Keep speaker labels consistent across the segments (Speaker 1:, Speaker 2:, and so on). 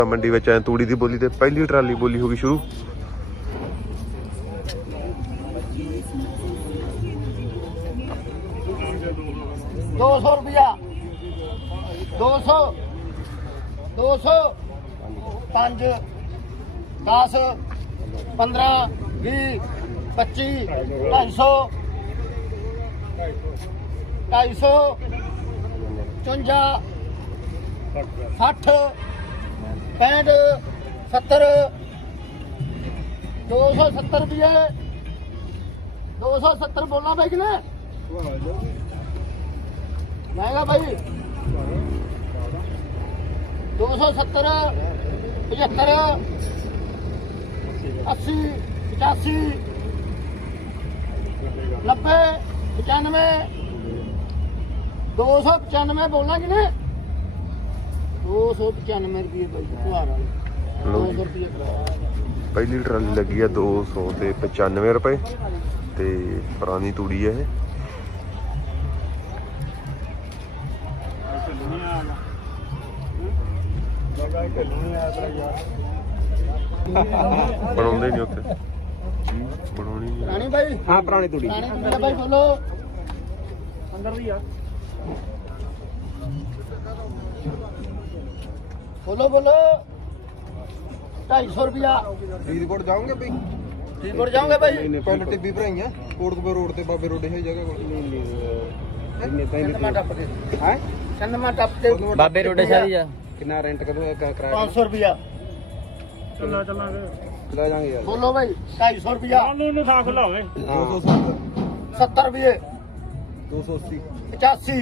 Speaker 1: ਮੰਡੀ ਵਿੱਚ ਆਏ ਤੂੜੀ ਦੀ ਬੋਲੀ ਤੇ ਪਹਿਲੀ ਟਰਾਲੀ ਬੋਲੀ ਹੋ ਗਈ ਸ਼ੁਰੂ।
Speaker 2: ₹200 200 200 5 10 15 20 25 250 250 55 60 65 70 270 ਰੁਪਏ 270 ਬੋਲਣਾ ਭਾਈ ਕਿਨੇ ਮਹਿੰਗਾ ਭਾਈ 270 75 80 85 90 95 295 ਬੋਲਣਾ ਕਿਨੇ 295 ਰੁਪਏ ਭਾਈ ਤੁਹਾਡਾ 200 ਰੁਪਏ
Speaker 1: ਪਹਿਲੀ ਟਰਾਲੀ ਲੱਗੀ ਆ 295 ਰੁਪਏ ਤੇ ਪੁਰਾਣੀ ਤੂੜੀ ਹੈ ਇਹ। ਬਣਾਉਂਦੇ ਨਹੀਂ ਉੱਥੇ ਬਣਾਉਣੀ ਨਹੀਂ
Speaker 2: ਰਾਣੀ ਭਾਈ
Speaker 3: ਹਾਂ ਪੁਰਾਣੀ ਤੂੜੀ
Speaker 2: ਭਾਈ ਬੋਲੋ ਅੰਦਰ ਦੀ ਆ ਬੋਲੋ 250 ਰੁਪਿਆ
Speaker 3: ਫਰੀਦਕੋਟ ਜਾਓਗੇ ਬਈ
Speaker 2: ਫਰੀਦਕੋਟ ਜਾਓਗੇ ਭਾਈ
Speaker 3: ਪਹਿਲੇ ਟਿੱਬੀ ਭਰਾਈਆਂ ਕੋਟਕਪੁਰ ਰੋਡ ਤੇ ਬਾਬੇ ਰੋਡੇ ਹੈ ਜਗ੍ਹਾ ਕੋਲ
Speaker 2: ਚੰਦਮਾ ਟੱਪ ਕੇ
Speaker 3: ਹੈ
Speaker 2: ਚੰਦਮਾ ਟੱਪ ਕੇ
Speaker 4: ਬਾਬੇ ਰੋਡੇ ਸਾਰੀ ਜਾ
Speaker 3: ਕਿੰਨਾ ਰੈਂਟ ਕਦੋਂ ਕਿਰਾਇਆ
Speaker 2: 500 ਰੁਪਿਆ
Speaker 3: ਚੱਲਾਂਗੇ ਲੈ ਜਾਾਂਗੇ ਯਾਰ
Speaker 2: ਬੋਲੋ ਭਾਈ 250 ਰੁਪਿਆ
Speaker 4: ਨੂੰ ਖਾ ਖਲਾਵੇ
Speaker 3: 270
Speaker 2: 70 ਰੁਪਏ
Speaker 3: 280
Speaker 2: 85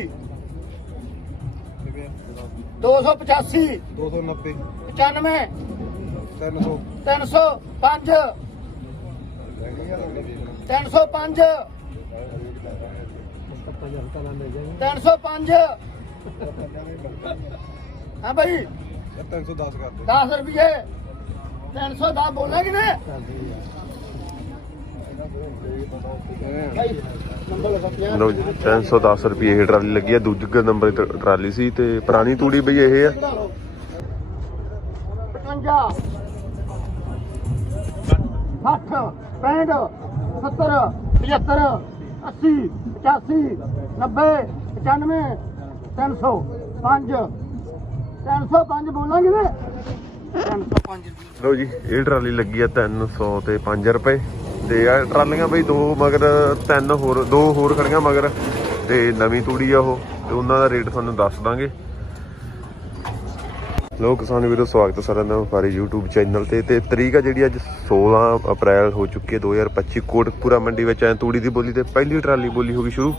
Speaker 2: 285
Speaker 3: 290
Speaker 2: 95
Speaker 3: 300
Speaker 2: 305 305 305 ਹਾਂ ਭਾਈ
Speaker 3: 310 ਕਰ ਦੇ
Speaker 2: 10 ਰੁਪਏ 310 ਬੋਲਣਾ ਕਿ ਨਹੀਂ ਭਾਈ ਨੰਬਰ ਲਗਾ 50
Speaker 1: ਲਓ ਜੀ 310 ਰੁਪਏ ਇਹ ਟਰਾਲੀ ਲੱਗੀ ਆ। ਦੂਜੇ ਨੰਬਰ ਤੇ ਟਰਾਲੀ ਸੀ ਤੇ ਪੁਰਾਣੀ ਤੂੜੀ ਬਈ ਇਹ ਆ
Speaker 2: 55 60 65 70 75 80 85 90 95 305 305 ਬੋਲਾਂਗੇ ਨੇ 305
Speaker 1: ਲਓ ਜੀ ਇਹ ਟਰਾਲੀ ਲੱਗੀ ਆ 300 ਤੇ 5 ਰੁਪਏ ਤੇ ਆ ਟਰਾਲੀਆਂ ਬਈ ਦੋ ਮਗਰ ਦੋ ਹੋਰ ਖੜੀਆਂ ਮਗਰ ਤੇ ਨਵੀਂ ਤੂੜੀ ਆ ਉਹ ਤੇ ਉਹਨਾਂ ਦਾ ਰੇਟ ਤੁਹਾਨੂੰ ਦੱਸ ਦਾਂਗੇ। ਲੋ ਕਿਸਾਨ ਵੀਰੋ ਸਵਾਗਤ ਸਾਰਿਆਂ ਦਾ ਵਪਾਰੀ YouTube ਚੈਨਲ ਤੇ ਤਰੀਕ ਆ ਜਿਹੜੀ ਅੱਜ 16 ਅਪ੍ਰੈਲ ਹੋ ਚੁੱਕੀ ਹੈ 2025 ਕੋਟਕਪੂਰਾ ਮੰਡੀ ਵਿੱਚ ਆਏ ਤੂੜੀ ਦੀ ਬੋਲੀ ਤੇ ਪਹਿਲੀ ਟਰਾਲੀ ਬੋਲੀ ਹੋ ਗਈ ਸ਼ੁਰੂ।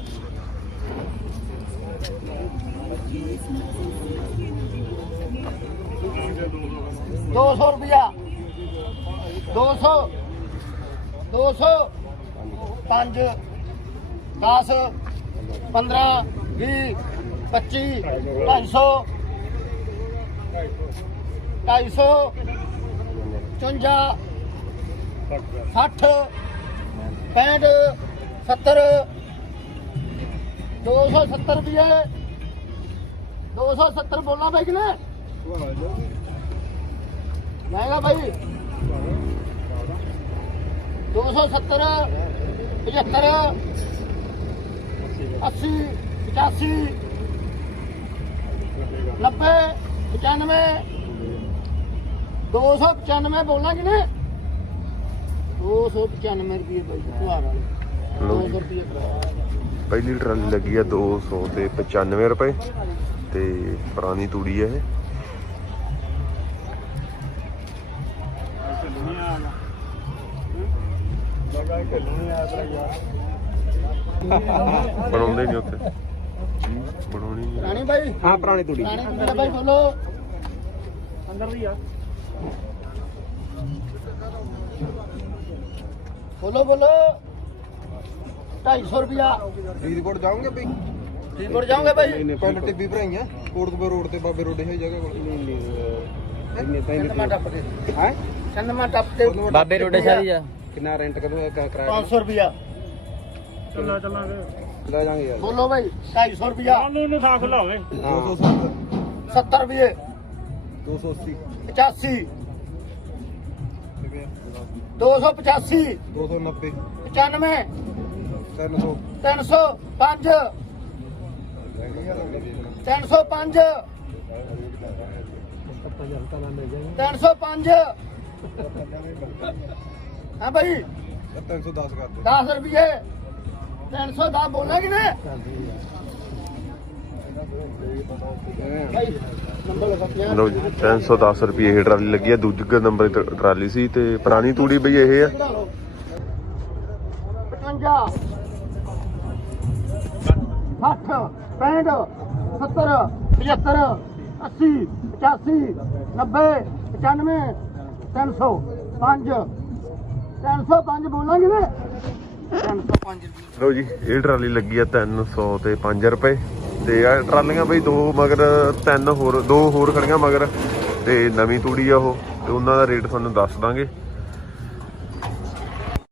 Speaker 2: ₹200 200 200 5 10 15 20 25 250 250 55 60 65 70 270 ਰੁਪਏ 270 ਬੋਲਣਾ ਭਾਈ ਕਿਨੇ ਮਹਿੰਗਾ ਭਾਈ 270 75 80 85 90 95 295 ਬੋਲਣਾ ਕਿ ਨਹੀਂ 295 ਰੁਪਏ ਭਾਈ ਤੁਹਾਡਾ 200 ਰੁਪਏ
Speaker 1: ਪਹਿਲੀ ਟਰਾਲੀ ਲੱਗੀ ਆ 295 ਰੁਪਏ ਤੇ ਪੁਰਾਣੀ ਤੂੜੀ ਹੈ ਇਹ। ਬਣਾਉਂਦੇ ਨਹੀਂ ਉੱਥੇ ਬਣਾਉਣੀ ਨਹੀਂ
Speaker 2: ਰਾਣੀ ਭਾਈ
Speaker 3: ਹਾਂ ਪੁਰਾਣੀ ਤੂੜੀ
Speaker 2: ਰਾਣੀ ਭਾਈ ਬੋਲੋ ਅੰਦਰ ਦੀ ਆ ਬੋਲੋ 250 ਰੁਪਿਆ
Speaker 3: ਫਰੀਦਕੋਟ ਜਾਓਗੇ ਬਈ
Speaker 2: ਫਰੀਦਕੋਟ ਜਾਓਗੇ ਭਾਈ
Speaker 3: ਪਹਿਲੇ ਟਿੱਬੀ ਭਰਾਈਆਂ ਕੋਟਕਪੁਰ ਰੋਡ ਤੇ ਬਾਬੇ ਰੋਡੇ ਹੈ ਜਗ੍ਹਾ ਕੋਲ
Speaker 2: ਚੰਦਮਾ ਟੱਪ ਕੇ
Speaker 3: ਹੈ
Speaker 2: ਚੰਦਮਾ ਟੱਪ ਕੇ
Speaker 4: ਬਾਬੇ ਰੋਡੇ ਸਾਰੀ ਜਾ
Speaker 3: ਕਿੰਨਾ ਰੈਂਟ ਕਦੋਂ ਕਿਰਾਇਆ
Speaker 2: 500 ਰੁਪਿਆ
Speaker 4: ਚੱਲਾਂਗੇ
Speaker 3: ਲੈ ਜਾਾਂਗੇ ਯਾਰ
Speaker 2: ਬੋਲੋ ਭਾਈ 250 ਰੁਪਿਆ
Speaker 4: ਨੂੰ ਖਾ ਖਲਾਵੇ
Speaker 3: 270
Speaker 2: 70 ਰੁਪਏ
Speaker 3: 280
Speaker 2: 85 285
Speaker 3: 290
Speaker 2: 95
Speaker 3: 300
Speaker 2: 305 305 305 ਹਾਂ ਭਾਈ
Speaker 3: 310 ਕਰ ਦੇ
Speaker 2: 10 ਰੁਪਏ 310 ਬੋਲਾ ਕਿ ਨੇ ਭਾਈ ਨੰਬਰ ਲਗਾ 50
Speaker 1: ਲਓ ਜੀ 310 ਰੁਪਏ ਇਹ ਟਰਾਲੀ ਲੱਗੀ ਆ। ਦੂਜੇ ਨੰਬਰ ਤੇ ਟਰਾਲੀ ਸੀ ਤੇ ਪੁਰਾਣੀ ਤੂੜੀ ਬਈ ਇਹ ਆ।
Speaker 2: 55 60 65 70 75 80 85 90 95 300 5 305 ਬੋਲਾਂਗੇ ਨੇ 305
Speaker 1: ਲਓ ਜੀ ਇਹ ਟਰਾਲੀ ਲੱਗੀ ਆ 300 ਤੇ 5 ਰੁਪਏ ਤੇ ਆ ਟਰਾਲੀਆਂ ਬਈ ਦੋ ਮਗਰ ਦੋ ਹੋਰ ਖੜੀਆਂ ਮਗਰ ਤੇ ਨਵੀਂ ਤੂੜੀ ਆ ਉਹ ਤੇ ਉਹਨਾਂ ਦਾ ਰੇਟ ਤੁਹਾਨੂੰ ਦੱਸ ਦਾਂਗੇ।